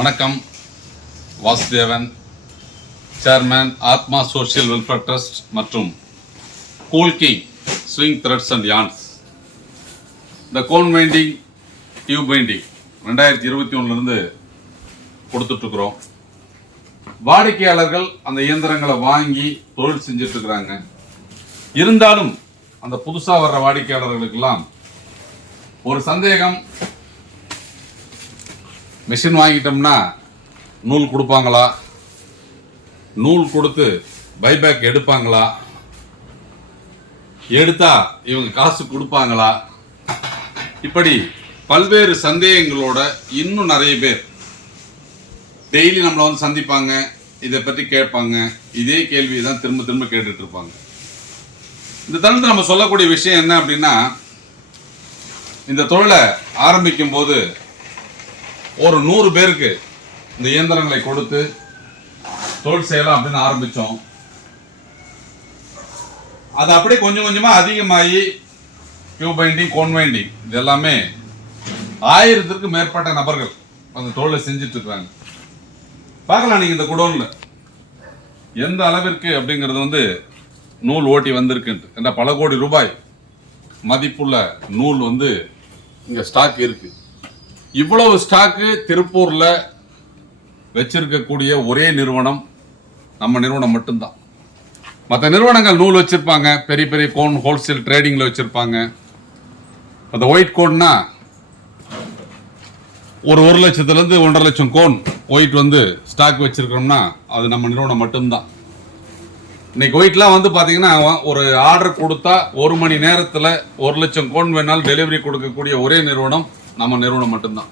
வணக்கம். Vasudevan, chairman, Atma social welfare trust மற்றும் cool king swing threads and yarns. இந்த cone winding, tube winding 2021 கொடுத்துட்ருக்குறோம். வாடிக்கையாளர்கள் அந்த இயந்திரங்களை வாங்கி தொழில் செஞ்சுட்டு இருக்கிறாங்க. இருந்தாலும் அந்த புதுசாக வர்ற வாடிக்கையாளர்களுக்கெல்லாம் ஒரு சந்தேகம், மிஷின் வாங்கிட்டோம்னா நூல் கொடுப்பாங்களா, நூல் கொடுத்து பைபேக் எடுப்பாங்களா, எடுத்தா இவங்க காசு கொடுப்பாங்களா, இப்படி பல்வேறு சந்தேகங்களோட இன்னும் நிறைய பேர் டெய்லி நம்மளை வந்து சந்திப்பாங்க, இதை பற்றி கேட்பாங்க. இதே கேள்வியை தான் திரும்ப திரும்ப கேட்டுட்டு இருப்பாங்க. இந்த தருணத்தில் நம்ம சொல்லக்கூடிய விஷயம் என்ன அப்படின்னா, இந்த தொழிலை ஆரம்பிக்கும் போது ஒரு 100 பேருக்கு இந்த இயந்திரங்களை கொடுத்து தொழில் செய்யலாம் அப்படின்னு ஆரம்பித்தோம். அது அப்படியே கொஞ்சம் கொஞ்சமாக அதிகமாகி டியூப் வைண்டிங், கோன் வைண்டிங் இது எல்லாமே 1000க்கு மேற்பட்ட நபர்கள் அந்த தொழிலை செஞ்சுட்டு இருக்காங்க. பார்க்கலாம் நீங்கள் இந்த குடோனில் எந்த அளவிற்கு அப்படிங்கிறது வந்து நூல் ஓட்டி வந்திருக்குன்ட்டு. ஏன்னா பல கோடி ரூபாய் மதிப்புள்ள நூல் வந்து இங்கே ஸ்டாக் இருக்கு. இவ்வளவு ஸ்டாக்கு திருப்பூர்ல வச்சிருக்கக்கூடிய ஒரே நிறுவனம் நம்ம நிறுவனம் மட்டும்தான். மற்ற நிறுவனங்கள் நூல் வச்சிருப்பாங்க, பெரிய பெரிய கோன் ஹோல்சேல் ட்ரேடிங்ல வச்சிருப்பாங்க. அந்த ஒயிட் கோன்னா ஒரு 1 லட்சத்துலேருந்து 1.5 லட்சம் கோன் ஒயிட் வந்து ஸ்டாக் வச்சிருக்கோம்னா அது நம்ம நிறுவனம் மட்டும்தான். இன்னைக்கு ஒயிட்லாம் வந்து பார்த்தீங்கன்னா ஒரு ஆர்டர் கொடுத்தா 1 மணி நேரத்தில் 1 லட்சம் கோன் வேணாலும் டெலிவரி கொடுக்கக்கூடிய ஒரே நிறுவனம் நம்ம நிறுவனம் மட்டும்தான்.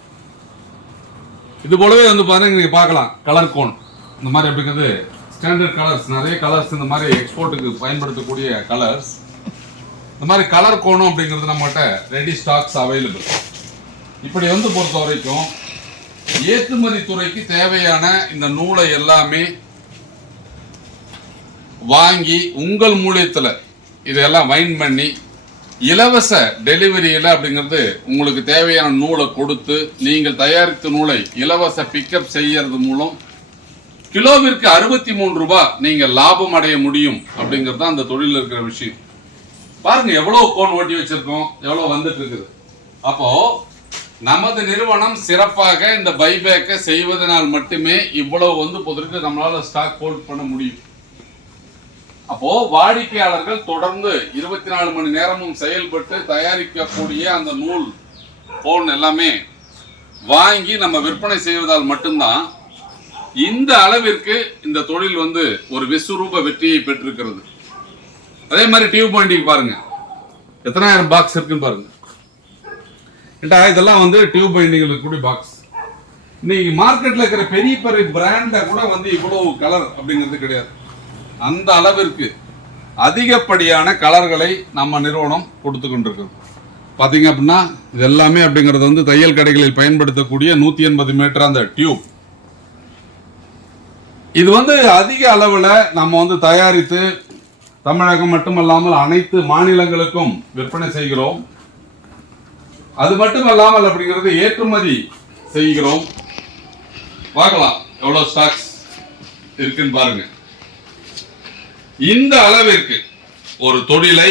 இது போலவே வந்து பார்த்தீங்கன்னா நீங்கள் பார்க்கலாம், கலர் கோன் இந்த மாதிரி அப்படிங்கிறது ஸ்டாண்டர்ட் கலர்ஸ், நிறைய கலர்ஸ் இந்த மாதிரி எக்ஸ்போர்ட்டுக்கு பயன்படுத்தக்கூடிய கலர்ஸ். இந்த மாதிரி கலர் கோனும் அப்படிங்கிறது நம்மகிட்ட ரெடி ஸ்டாக்ஸ் அவைலபிள். இப்படி வந்து பொறுத்த வரைக்கும் ஏற்றுமதி துறைக்கு தேவையான இந்த நூலை எல்லாமே வாங்கி உங்கள் மூலியத்தில் இதெல்லாம் வைண்ட் பண்ணி இலவச டெலிவரியில் அப்படிங்கிறது உங்களுக்கு தேவையான நூலை கொடுத்து நீங்கள் தயாரித்த நூலை இலவச பிக்கப் செய்யறது மூலம் கிலோவிற்கு 63 ரூபாய் நீங்கள் லாபம் அடைய முடியும் அப்படிங்கிறது தான் அந்த தொழிலில் இருக்கிற விஷயம். பாருங்க எவ்வளவு கோன் ஓட்டி வச்சிருக்கோம், எவ்வளவு வந்துட்டு இருக்குது. அப்போ நமது நிறுவனம் சிறப்பாக இந்த பைபேக்கை செய்வதனால் மட்டுமே இவ்வளவு வந்து பொதுக்கு நம்மளால ஸ்டாக் ஹோல்ட் பண்ண முடியும். அப்போ வாடிக்கையாளர்கள் தொடர்ந்து 24 மணி நேரமும் செயல்பட்டு தயாரிக்கக்கூடிய அந்த நூல் போன் எல்லாமே வாங்கி நம்ம விற்பனை செய்வதால் மட்டும்தான் இந்த அளவிற்கு இந்த தொழில் வந்து ஒரு விஸ்வரூப வெற்றியை பெற்றிருக்கிறது. அதே மாதிரி டியூப் வைண்டிங் பாருங்க, எத்தனாயிரம் பாக்ஸ் இருக்குன்னு பாருங்க. இதெல்லாம் வந்து டியூப் வைண்டிங் இருக்கக்கூடிய பாக்ஸ். இன்னைக்கு மார்க்கெட்ல இருக்கிற பெரிய பெரிய பிராண்ட கூட வந்து இவ்வளவு கலர் அப்படிங்கிறது கிடையாது. அந்த அளவிற்கு அதிகப்படியான கலர்களை நம்ம நிறுவனம் கொடுத்து கொண்டிருக்கிறது. பார்த்தீங்க அப்படின்னா இது எல்லாமே அப்படிங்கிறது வந்து தையல் கடைகளில் பயன்படுத்தக்கூடிய 180 மீட்டர் அந்த டியூப். இது வந்து அதிக அளவில் நம்ம வந்து தயாரித்து தமிழகம் மட்டுமல்லாமல் அனைத்து மாநிலங்களுக்கும் விற்பனை செய்கிறோம். அது மட்டுமல்லாமல் அப்படிங்கிறது ஏற்றுமதி செய்கிறோம். பார்க்கலாம் எவ்வளவு ஸ்டாக்ஸ் இருக்குன்னு பாருங்க. இந்த அளவிற்கு ஒரு தொழிலை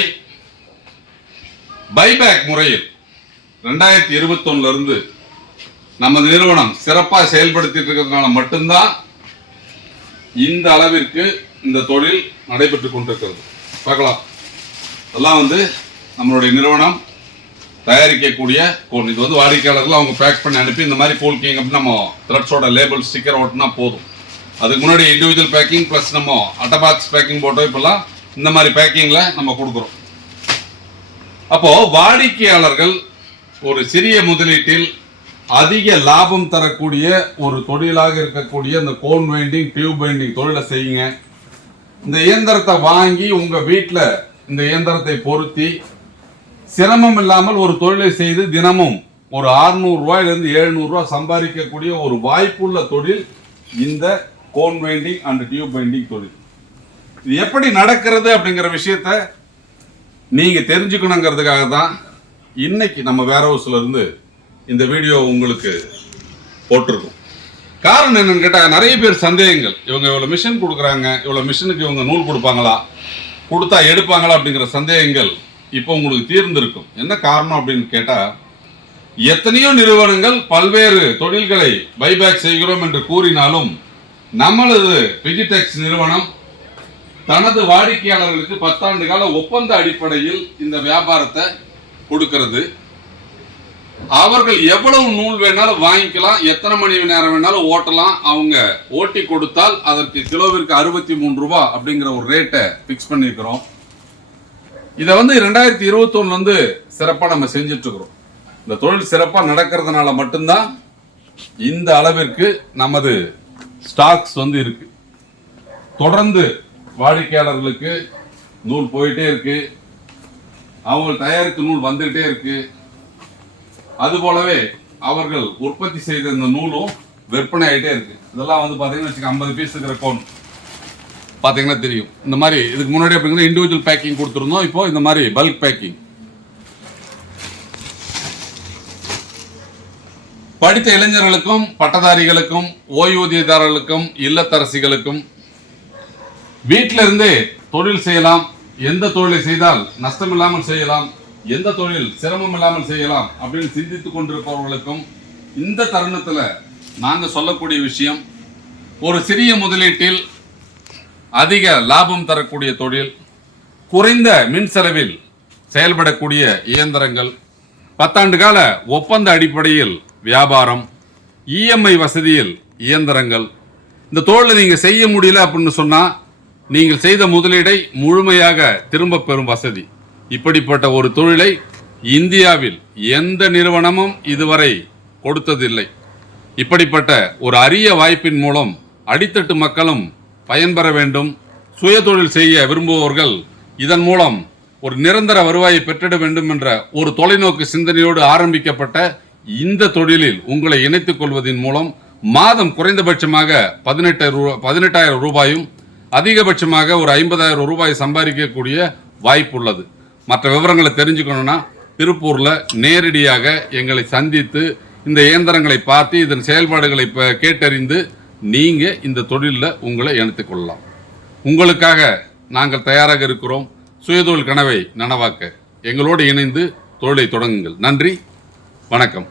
பைபேக் முறையில் 2021 நமது நிறுவனம் சிறப்பாக செயல்படுத்திட்டு இருக்கிறதுனால மட்டும்தான் இந்த அளவிற்கு இந்த தொழில் நடைபெற்றுக் கொண்டிருக்கிறது. பார்க்கலாம் அதெல்லாம் வந்து நம்மளுடைய நிறுவனம் தயாரிக்கக்கூடிய கோன். இது வந்து வாடிக்கையாளர்கள் அவங்க பேக் பண்ணி அனுப்பி இந்த மாதிரி கூல் கிங் அப்படின்னு நம்ம த்ரெட்ஸோட லேபிள் ஸ்டிக்கர் ஓட்டினா போதும். அதுக்கு முன்னாடி இண்டிவிஜுவல் பேக்கிங் ப்ளஸ் நம்ம அட்டை பாக்ஸ் பேக்கிங் போட்டோ இப்பெல்லாம் இந்த மாதிரி பேக்கிங்கில் நம்ம கொடுக்குறோம். அப்போ வாடிக்கையாளர்கள் ஒரு சிறிய முதலீட்டில் அதிக லாபம் தரக்கூடிய ஒரு தொழிலாக இருக்கக்கூடிய இந்த கோன் வைண்டிங், டியூப் வைண்டிங் தொழிலை செய்யுங்க. இந்த இயந்திரத்தை வாங்கி உங்கள் வீட்டில் இந்த இயந்திரத்தை பொருத்தி சிரமம் இல்லாமல் ஒரு தொழிலை செய்து தினமும் ஒரு 600 ரூபாயிலிருந்து 700 ரூபாய் சம்பாதிக்கக்கூடிய ஒரு வாய்ப்புள்ள தொழில் இந்த cone winding and tube winding தொழில். இது எப்படி நடக்கிறது அப்படிங்கிற விஷயத்த நீங்க தெரிஞ்சுக்கணுங்கிறதுக்காக தான் இன்னைக்கு நம்ம வேர் ஹவுஸ்ல இருந்து இந்த வீடியோ உங்களுக்கு போட்டிருக்கோம். காரணம் என்னன்னு கேட்டால் நிறைய பேர் சந்தேகங்கள். இவங்க இவ்வளோ மிஷின் கொடுக்குறாங்க, இவ்வளோ மிஷினுக்கு இவங்க நூல் கொடுப்பாங்களா, கொடுத்தா எடுப்பாங்களா அப்படிங்கிற சந்தேகங்கள் இப்போ உங்களுக்கு தீர்ந்திருக்கும். என்ன காரணம் அப்படின்னு கேட்டால், எத்தனையோ நிறுவனங்கள் பல்வேறு தொழில்களை பைபேக் செய்கிறோம் என்று கூறினாலும் நம்மளது பிஜிடெக்ஸ் நிறுவனம் தனது வாடிக்கையாளர்களுக்கு 10 ஆண்டு கால ஒப்பந்த அடிப்படையில் இந்த வியாபாரத்தை கொடுக்கிறது. அவர்கள் எவ்வளவு நூல் வேணாலும் வாங்கிக்கலாம், எத்தனை மணி நேரம் வேணாலும் ஓட்டலாம். அவங்க ஓட்டி கொடுத்தால் அதற்கு கிலோவிற்கு 63 ரூபாய் அப்படிங்கிற ஒரு ரேட்டை பிக்ஸ் பண்ணியிருக்கிறோம். இதை 2021 சிறப்பாக நம்ம செஞ்சுட்டு இருக்கிறோம். இந்த தொழில் சிறப்பாக நடக்கிறதுனால மட்டும்தான் இந்த அளவிற்கு நமது ஸ்டாக்ஸ் இருக்கு. தொடர்ந்து வாடிக்கையாளர்களுக்கு நூல் போயிட்டே இருக்கு, அவங்க தயாரித்த நூல் வந்துகிட்டே இருக்கு. அதுபோலவே அவர்கள் உற்பத்தி செய்த இந்த நூலும் விற்பனை ஆகிட்டே இருக்கு. இதெல்லாம் பார்த்தீங்கன்னா 50 பீஸ் இருக்கிற கோன் பார்த்தீங்கன்னா தெரியும். இந்த மாதிரி இதுக்கு முன்னாடி அப்படிங்கிற இண்டிவிஜுவல் பேக்கிங் கொடுத்துருந்தோம். இப்போ இந்த மாதிரி பல்க் பேக்கிங். படித்த இளைஞர்களுக்கும், பட்டதாரிகளுக்கும், ஓய்வூதியதாரர்களுக்கும், இல்லத்தரசிகளுக்கும் வீட்டில இருந்தே தொழில் செய்யலாம், எந்த தொழிலை செய்தால் நஷ்டம் இல்லாமல் செய்யலாம், எந்த தொழில் சிரமம் இல்லாமல் செய்யலாம் அப்படின்னு சிந்தித்துக் கொண்டிருப்பவர்களுக்கும் இந்த தருணத்தில் நாங்கள் சொல்லக்கூடிய விஷயம், ஒரு சிறிய முதலீட்டில் அதிக லாபம் தரக்கூடிய தொழில், குறைந்த மின் செலவில் செயல்படக்கூடிய இயந்திரங்கள், 10 ஆண்டு கால ஒப்பந்த அடிப்படையில் வியாபாரம், இஎம்ஐ வசதியில் இயந்திரங்கள். இந்த தொழிலை நீங்கள் செய்ய முடியல அப்படின்னு சொன்னால் நீங்கள் செய்த முதலீடை முழுமையாக திரும்ப பெறும் வசதி. இப்படிப்பட்ட ஒரு தொழிலை இந்தியாவில் எந்த நிறுவனமும் இதுவரை கொடுத்ததில்லை. இப்படிப்பட்ட ஒரு அரிய வாய்ப்பின் மூலம் அடித்தட்டு மக்களும் பயன்பெற வேண்டும். சுய தொழில் செய்ய விரும்புபவர்கள் இதன் மூலம் ஒரு நிரந்தர வருவாயை பெற்றிட வேண்டும் என்ற ஒரு தொலைநோக்கு சிந்தனையோடு ஆரம்பிக்கப்பட்ட இந்த தொழிலில் உங்களை இணைத்துக் கொள்வதன் மூலம் மாதம் குறைந்தபட்சமாக 18,000 ரூபாயும் அதிகபட்சமாக ஒரு 50,000 ரூபாய் சம்பாதிக்கக்கூடிய வாய்ப்பு உள்ளது. மற்ற விவரங்களை தெரிஞ்சுக்கணும்னா திருப்பூரில் நேரடியாக எங்களை சந்தித்து இந்த இயந்திரங்களை பார்த்து இதன் செயல்பாடுகளை கேட்டறிந்து நீங்கள் இந்த தொழிலில் உங்களை இணைத்துக் கொள்ளலாம். உங்களுக்காக நாங்கள் தயாராக இருக்கிறோம். சுயதொழில் கனவை நனவாக்க எங்களோடு இணைந்து தொழிலை தொடங்குங்கள். நன்றி, வணக்கம்.